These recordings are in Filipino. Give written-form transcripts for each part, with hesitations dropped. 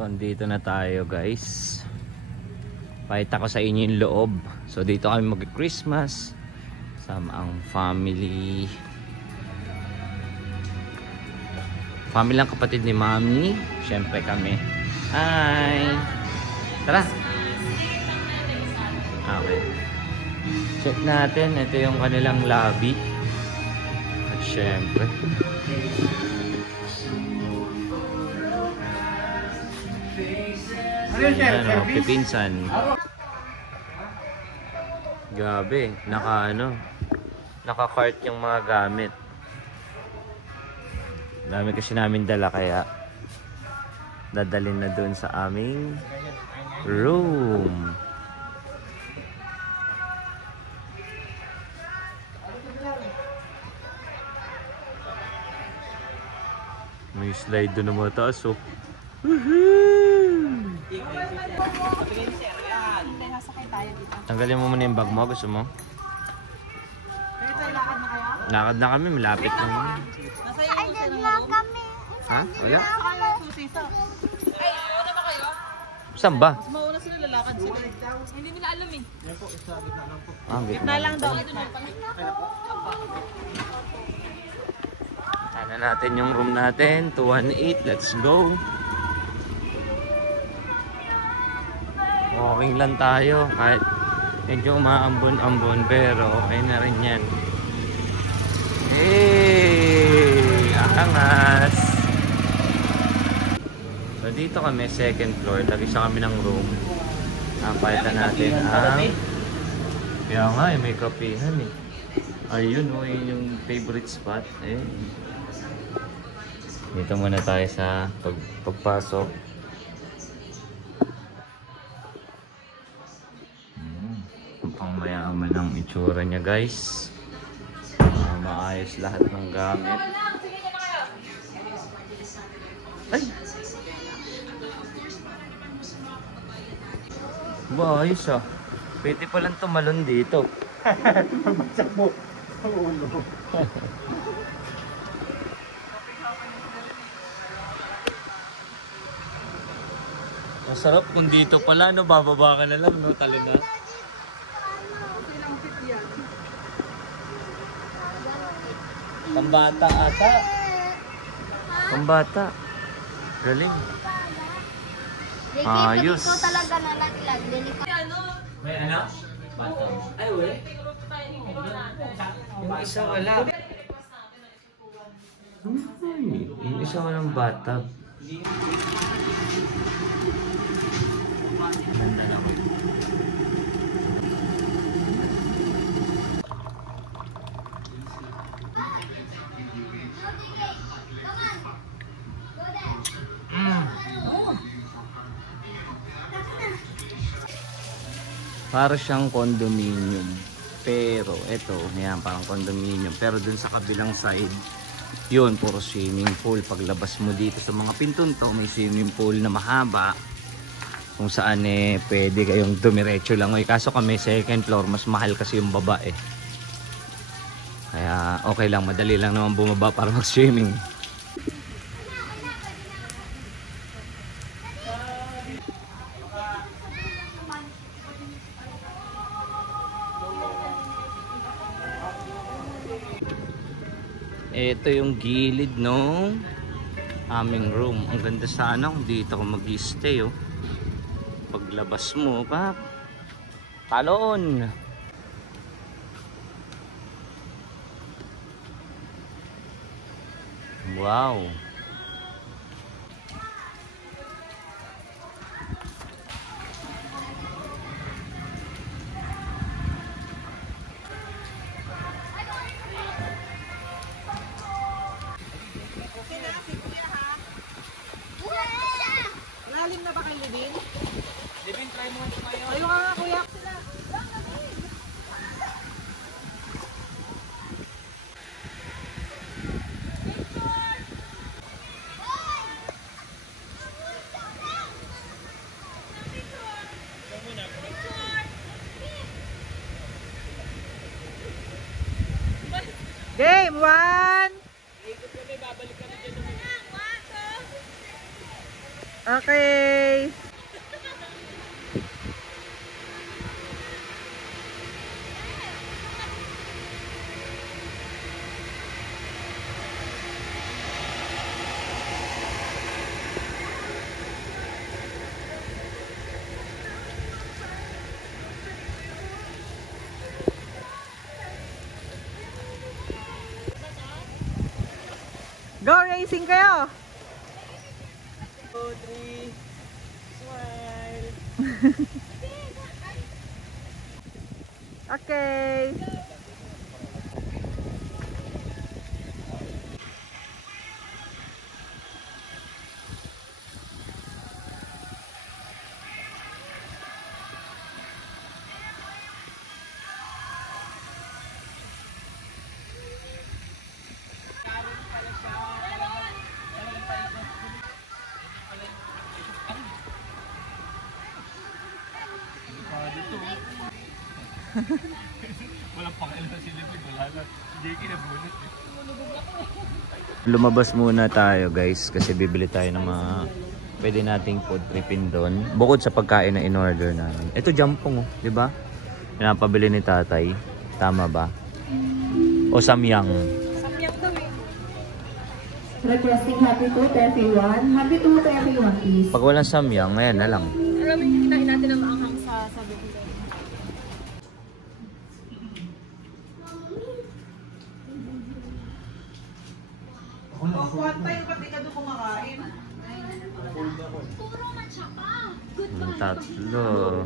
So andito na tayo guys. Pakita ko sa inyo yung loob. So dito kami mag-Christmas sama ang family. Family lang kapatid ni Mami. Siyempre kami. Hi! Tara! Okay. Check natin. Ito yung kanilang lobby. At siyempre. Ayan o, pipinsan. Gabi, naka-cart yung mga gamit. Dami kasi namin dala kaya dadalhin na dun sa aming room. May slide doon na mataas oh. Tanggalin mo muna yung bag mo, gusto mo? Lakad na kami, malapit lang. Lakad na kami. Ha? Wala? Ay, una ba kayo? Saan ba? Mas mauna sila, lalakad sila. Hindi nila alam eh. Gitna lang daw. Sana natin yung room natin, 218, let's go. Walking lang tayo, kahit medyo umaambon-ambon, pero okay na rin yan. Hey! Angas! So dito kami, second floor, lagi sa kami ng room. Palitan natin ang... Kaya nga, may kapihan eh. Ayun, yun yung favorite spot. Ayun. Dito muna tayo sa pagpasok. Pang mayaman ang itsura niya guys. Maayos lahat ng gamit. Ay! Ba, ayos ah. Pwede palang tumalon dito. Pagbasak mo. Ulo. Masarap kung dito pala, no? Bababa ka na lang, no? Talo na. Pambata ata. Pambata. Galing. Ayos. Ikaw talaga na naglag. May anak? Bata. Ay, we? Yung isa wala. Yung isa walang bata. Ganda naman. Para siyang condominium. Pero ito, yan, parang condominium. Pero dun sa kabilang side, yun, puro swimming pool. Paglabas mo dito sa mga pinton to, may swimming pool na mahaba. Kung saan pwede kayong dumiretso lang. Kaso kami second floor, mas mahal kasi yung baba eh. Kaya okay lang, madali lang naman bumaba para mag-swimming. Ito yung gilid no aming room. Ang ganda sana kung dito ako mag-stay oh. Paglabas mo pa talon. Wow. Lalim na ba kayo, Libin? Libin, try mo ito kayo. Ayaw ka nga, kuya. Game 1! Okay. Go racing kayo! 2, 3, smile! Okay! Walang pakialam si Libig, wala na. Hindi kinabunot eh. Lumabas muna tayo guys kasi bibili tayo ng mga pwede nating food tripin doon. Bukod sa pagkain na in-order namin. Ito jampong oh, di ba? Pinapabili ni tatay. Tama ba? O samyang? Samyang daw eh. Requesting happy to everyone. Happy to everyone, please. Pag walang samyang, ngayon na lang. Alam mo yung kinain natin ng maanghang sa sabi ko. Kuhan tayo pati ka doon kumakain. Puro matsaka. Yung tatlo.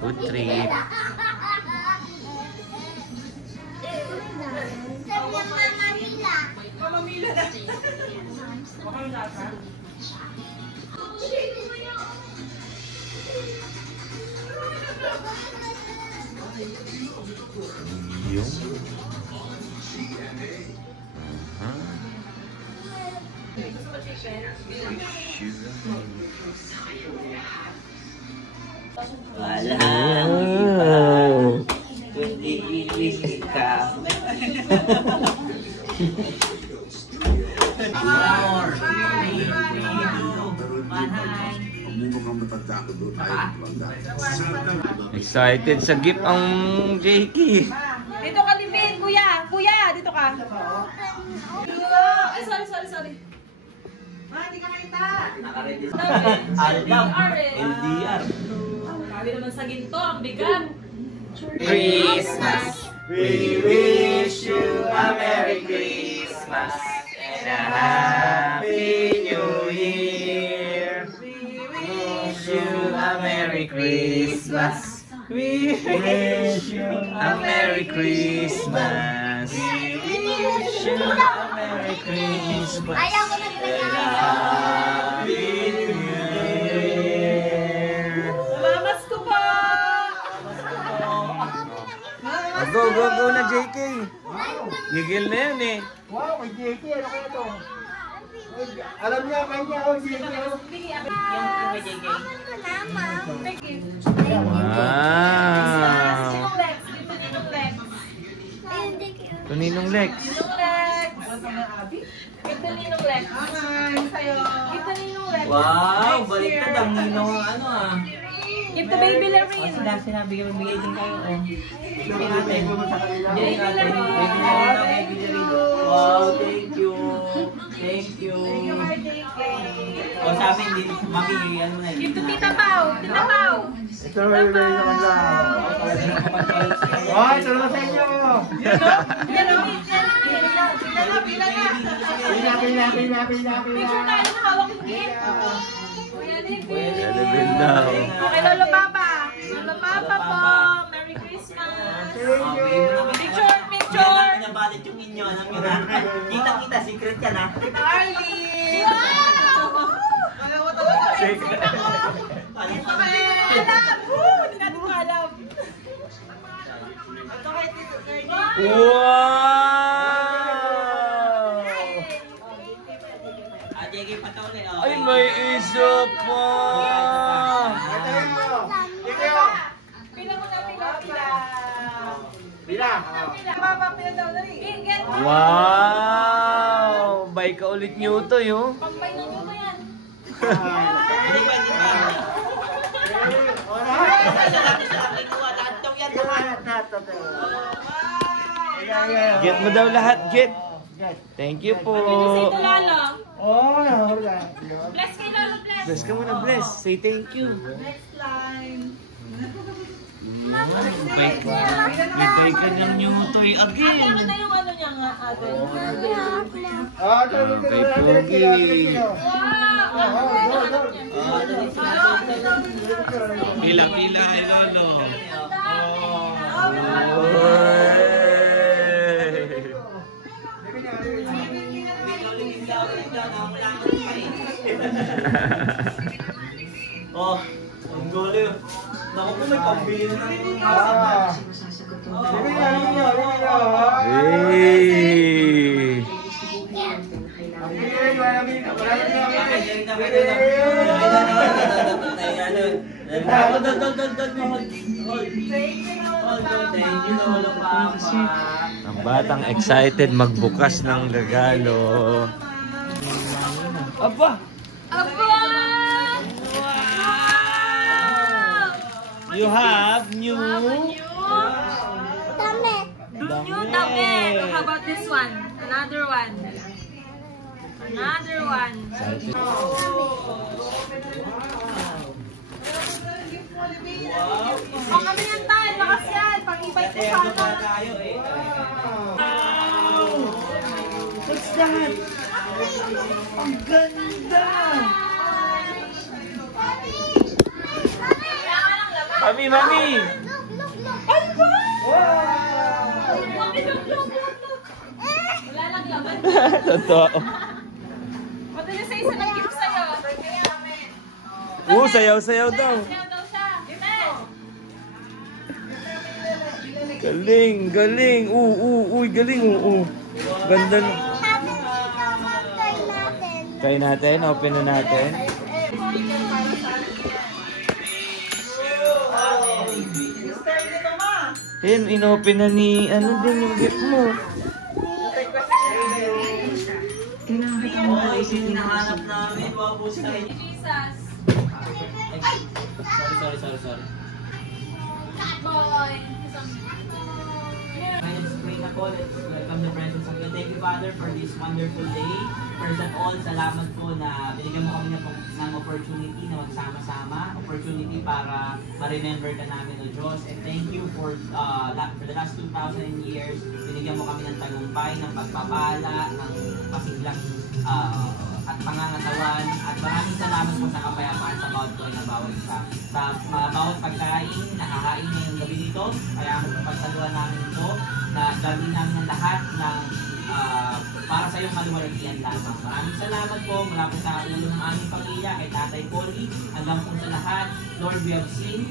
Food trip. Sabi ng mama nila. Mamamila na. Baka yung lasa? Yung. Wow! Kundi ilis ka. Excited sa gift ang Jakey. Dito ka, Livin! Kuya! Kuya! Dito ka! Ay, sorry. Ma, hindi ka kita! LDR. Sabi naman sa ginto, ang bigat! Christmas, we wish you a Merry Christmas and a Happy New Year. We wish you a Merry Christmas. We wish you a Merry Christmas. We wish you a Merry Christmas. Ayaw ko na Happy New Year. Salamat ko pa! Go na JK. Gigil na yan eh. Wow, kay JK, ano kaya to? Alam niya, kanya ako, JK. Thank you. Wow. Sinong Lex? Dito Ninong Lex. Ito Ninong Lex. Ninong Lex. Dito Ninong Lex. Sa'yo. Dito Ninong Lex. Wow, baliktad ang ninong ano ah. Give to baby Lorraine. Sinabi ko bigay din kayo oh. Baby natin. Baby Lorraine. Wow, thank you. Thank you. O sa amin din, mami, ano na yun? Give to Tita Pao. Tita Pao. Ito na yung naman lang. Wow, ito naman sa inyo. Picture tayo na hawak yung gift. Kuya David. Elevate daw. Okay, Lolo Papa. Lolo Papa po. Merry Christmas. Picture. Pinabalit yung inyo, alam nyo na. Kita-kita, secret yan ha. Tita Arlie. Wow! Alam mo talaga. Secret ako. Ito kay alam. Hindi natin ko alam. Ito kay Tito Cardi. Wow! JK Patole, oh. Ay, may isa pa! Pila mo na, pila. Bila. Papa, pila daw. Dali. Wow! Bay ka ulit Newton, yo. Pampay na nyo ba yan? Hindi pa, hindi pa. Isa lang kinuha. Lahat daw yan, lahat. Get mo daw lahat, get. Thank you po. Say to Lalo. Oh, wala. Bless kay Lalo, bless. Bless ka muna, bless. Say thank you. Next line. Ibay ka ng nyutoy Ate, again. ano na yung ano niya nga, ate? Ah, tuloy. Pila-pila, Lolo. Oh, ang guli. Naku po, may pambili na rin. Hey! Ang batang excited magbukas ng regalo. Aba! Aba! You have new... New damit. How about this one? Another one. Another one. Excited. O kami yan tayo. Lakas yan. Pag-ibay ko sana. What's that? Ang ganda! Mami, mami! Wala lang laman. Totoo. What did you say sa nag-gift sa'yo? Sayaw-sayaw daw. Sayaw daw siya. Amen. Galing, galing. Uy, galing, Ganda na. Try natin, open na natin. Yan, inopen na ni, ano din yung gift mo. Oh, yung hinahanap namin. Wow, puso kami. Jesus. Sorry. Boy. My name is Spring ako. Let's welcome the presence of God. Thank you, Father, for this wonderful day. First of all, salamat po na binigyan mo kami ng opportunity na magsama-sama. Opportunity para ma-remember ka namin, O Diyos. And thank you for the last 2,000 years. Binigyan mo kami ng tagumpay, ng pagpapala, ng masiglang at pangangatawan. At maraming salamat po sa kapayapaan sa bawat po ng bawat isa. Sa bawat pagkain, nakakain ngayong gabi nito. Kaya magpapagsaluhan namin ito na gawin namin ng lahat ng para sa iyong kaluwalhatian lamang. Maraming salamat po mula po sa ulo ng aming pamilya kay Tatay Polly hanggang po sa lahat. Lord, we have seen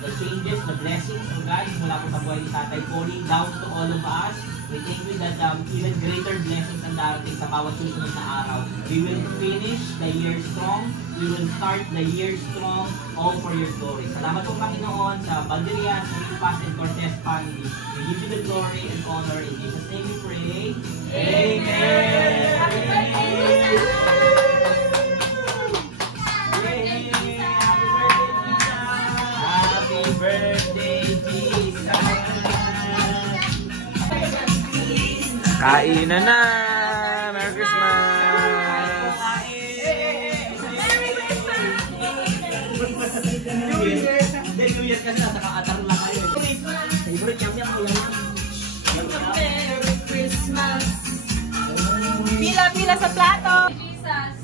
the changes, the blessings of God mula po sa buhay ni Tatay Polly down to all of us. We thank you that even greater blessings ang darating sa bawat susunod na araw. We will finish the year strong. We will start the year strong, all for your glory. Salamat po, Panginoon, sa Valderias, Lipas, and Cortez family. We give you the glory and honor. In Jesus' name we pray. Amen! Happy birthday, Jesus! Happy birthday, Jesus! Kain na! Merry Christmas! New Year kasi naka-atar lang kayo. Favorite yum ko yan. Merry Christmas! Pila-pila sa plato! Jesus!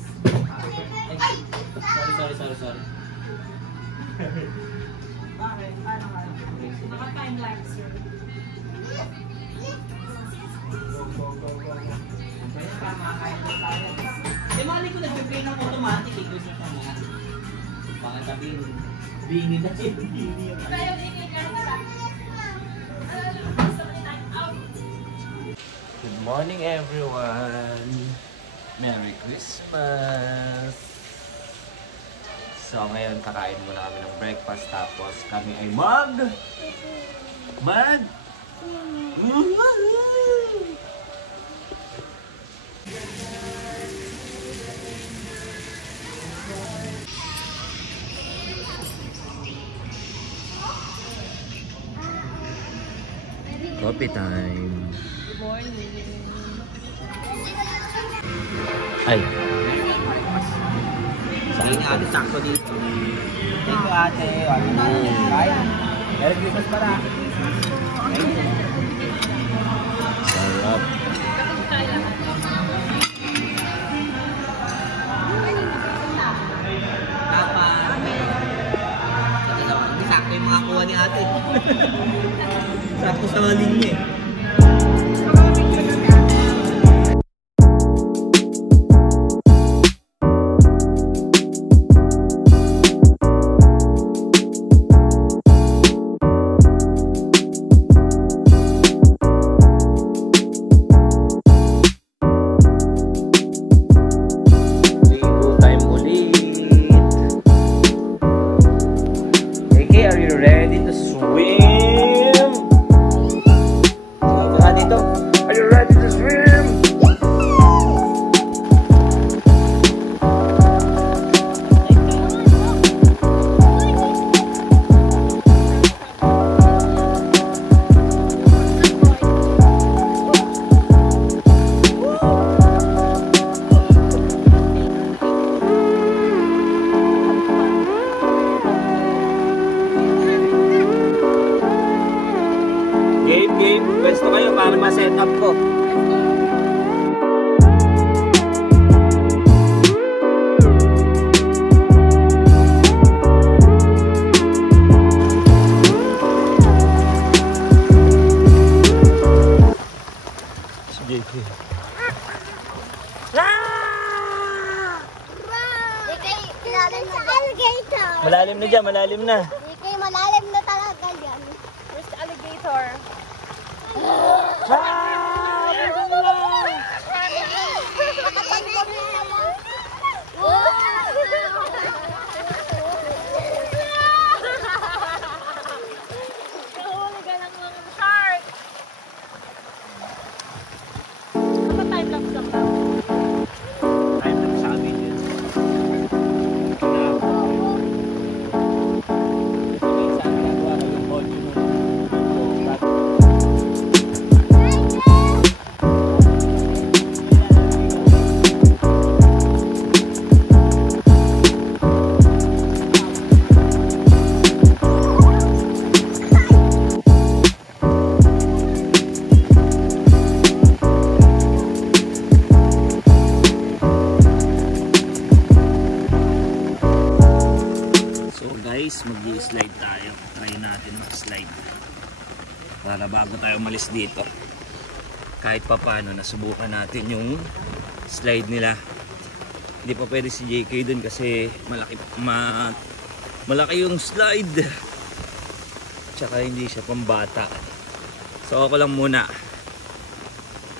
Sorry. Bakit? Paano ka? Naka-time lapse yun. Eh, mali ko nag-play ng automatic eh. Gusto ko na. Baka sabihin, bini na siya. Bini yun. Tayo din kay Carla. Gusto ko ni time out. Good morning, everyone! Merry Christmas! So, ngayon, kakain muna kami ng breakfast, tapos kami ay Coffee time. Good morning. Ay. Sige ni ate, sakto dito. Thank you ate. Bye. Merry Christmas pala. Sarap. Dapat. Ito naman, hindi sakto yung mga kuha ni ate. Sakto sa linya eh. Ligo time ulit. Okay, are you ready to swim? Saka dito. Are you ready to swim? Game. Pwesto kayo para ma-set up ko. Si JK. Malalim na dyan, malalim na. Malalim na talaga yan. Where's the alligator? Nahuli ka ng mga shark. Ano time lapse lang daw? Time lang sa amin yun. Minsan ginagawa ko yung audio mo. So guys, mag-i-slide tayo. Try natin mag-slide. Para bago tayo umalis dito. Kahit pa paano, nasubukan natin yung slide nila. Hindi pa pwede si JK dun kasi malaki yung slide. Tsaka hindi siya pambata. So ako lang muna.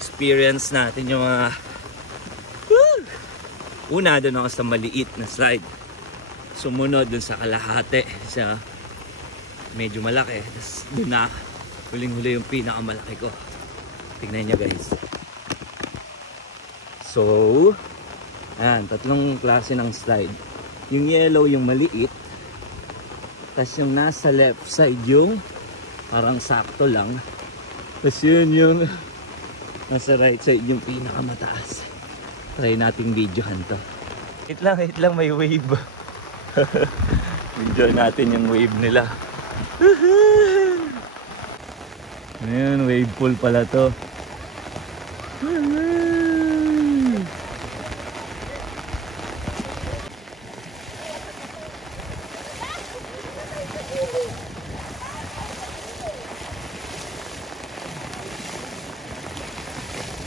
Experience natin yung mga una doon ako sa maliit na slide. Sumunod dun sa kalahati sa medyo malaki. Tapos dun na huling-huli yung pinakamalaki ko. Tignan nyo guys. So ayan, tatlong klase ng slide. Yung yellow yung maliit. Tapos yung nasa left side yung parang sakto lang. Tapos yun yung nasa right side yung pinakamataas. Try nating videohan to. Wait lang, may wave. Enjoy natin yung wave nila. Ayan, wave pool pala to.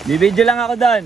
Bibidyo lang ako doon.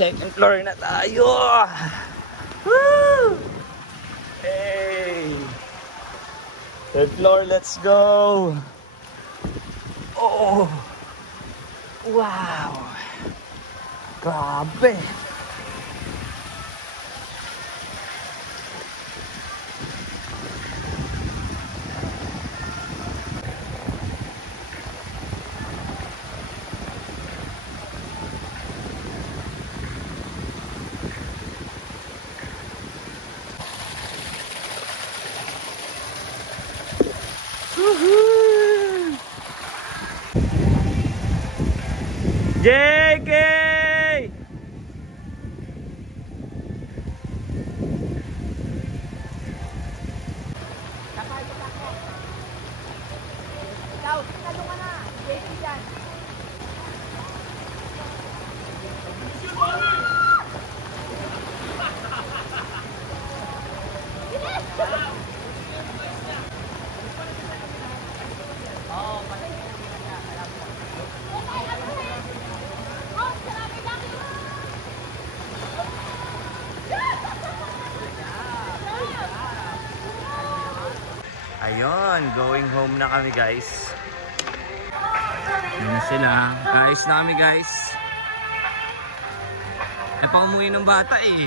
second floor na tayo. Woo! Hey! Third floor, let's go! Oh! Wow! Grabe! JK! Ayun, going home na kami guys. Yun na sila. Guys na kami guys. Eh, pang umuwi ng bata eh.